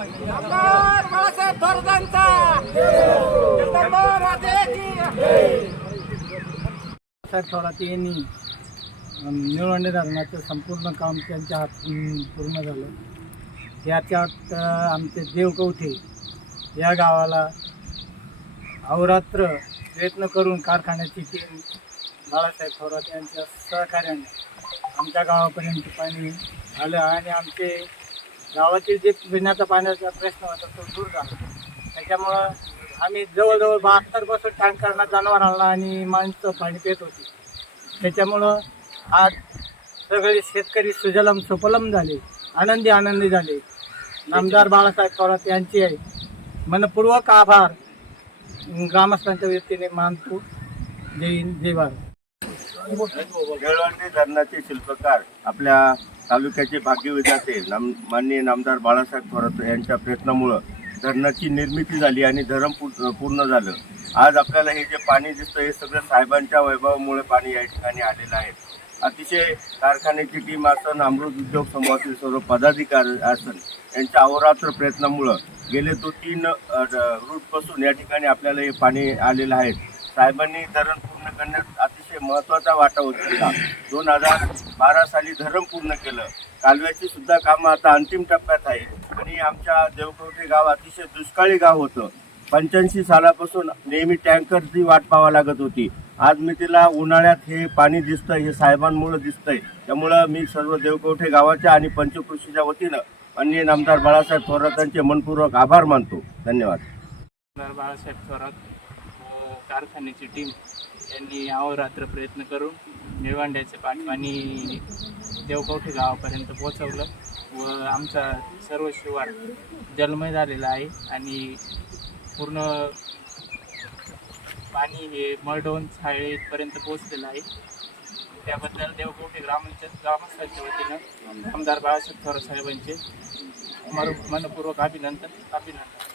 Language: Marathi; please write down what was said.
आमदार बाळासाहेब थोरातांचा. साहेब थोरात यांनी निळवंडे धरणाचं संपूर्ण काम त्यांच्या हात पूर्ण झालं. त्याच्यात आमचे देवकवठे या गावाला अहोरात्र प्रयत्न करून कारखान्याची टीम बाळासाहेब थोरात यांच्या सहकार्याने आमच्या गावापर्यंत पाणी आलं आणि आमचे गावातील जे पिण्याचा पाण्याचा प्रश्न होता तो दूर झाला. त्याच्यामुळं आम्ही जवळजवळ बहात्तर बसून टँकरना आणला आणि माणसं पाणी पित होती. त्याच्यामुळं आज सगळे शेतकरी सुजलम सुफलम झाले आनंदी आनंदी झाले. नामदार बाळासाहेब थोरात आहे. मनपूर्वक आभार. ग्रामस्थांच्या व्यक्तीने मानतो. जय हिंद जय भारत. गेळवंडी धरणाचे शिल्पकार आपल्या तालुक्याचे भाग्यविधाते नाम माननीय नामदार बाळासाहेब थोरात यांच्या प्रयत्नामुळं धरणाची निर्मिती झाली आणि धरण पूर्ण झालं. आज आपल्याला हे जे पाणी दिसतं हे सगळं साहेबांच्या वैभवामुळे पाणी या ठिकाणी आलेलं आहे. अतिशय कारखान्याची टीम असन अमृत उद्योग समूहातील सर्व पदाधिकारी असन यांच्या अहोरात्र प्रयत्नामुळं गेले तो तीन रूटपासून या ठिकाणी आपल्याला हे पाणी आलेलं आहे. साहेबांनी धरण पूर्ण करण्यात अतिशय महत्त्वाचा वाटा उचलला. दोन हजार बारा साली धरण पूर्ण केलं. कालव्याची सुद्धा कामं आता अंतिम टप्प्यात आहे आणि आमच्या देवकवठे गाव अतिशय दुष्काळी गाव होतं. पंच्याऐंशी सालापासून नेहमी टँकरची वाट पाहावी लागत होती. आज मी तिला उन्हाळ्यात हे पाणी दिसतंय हे साहेबांमुळं दिसतंय. त्यामुळं मी सर्व देवकवठे गावाच्या आणि पंचकृषीच्या वतीनं माननीय आमदार बाळासाहेब थोरातांचे मनपूर्वक आभार मानतो. धन्यवाद. बाळासाहेब थोरात. कारखान्याची टीम यांनी अहोरात्र प्रयत्न करून निळवांड्याचे पाणी देवकवठे गावापर्यंत पोहोचवलं व आमचा सर्व शिवार जलमय झालेला आहे आणि पूर्ण पाणी हे मळडोन शाळेपर्यंत पोहोचलेलं आहे. त्याबद्दल देवकवठे ग्रामपंचायत ग्रामस्थांच्या वतीनं आमदार बाळासाहेब थोरात साहेबांचे मनपूर्वक अभिनंदन अभिनंदन.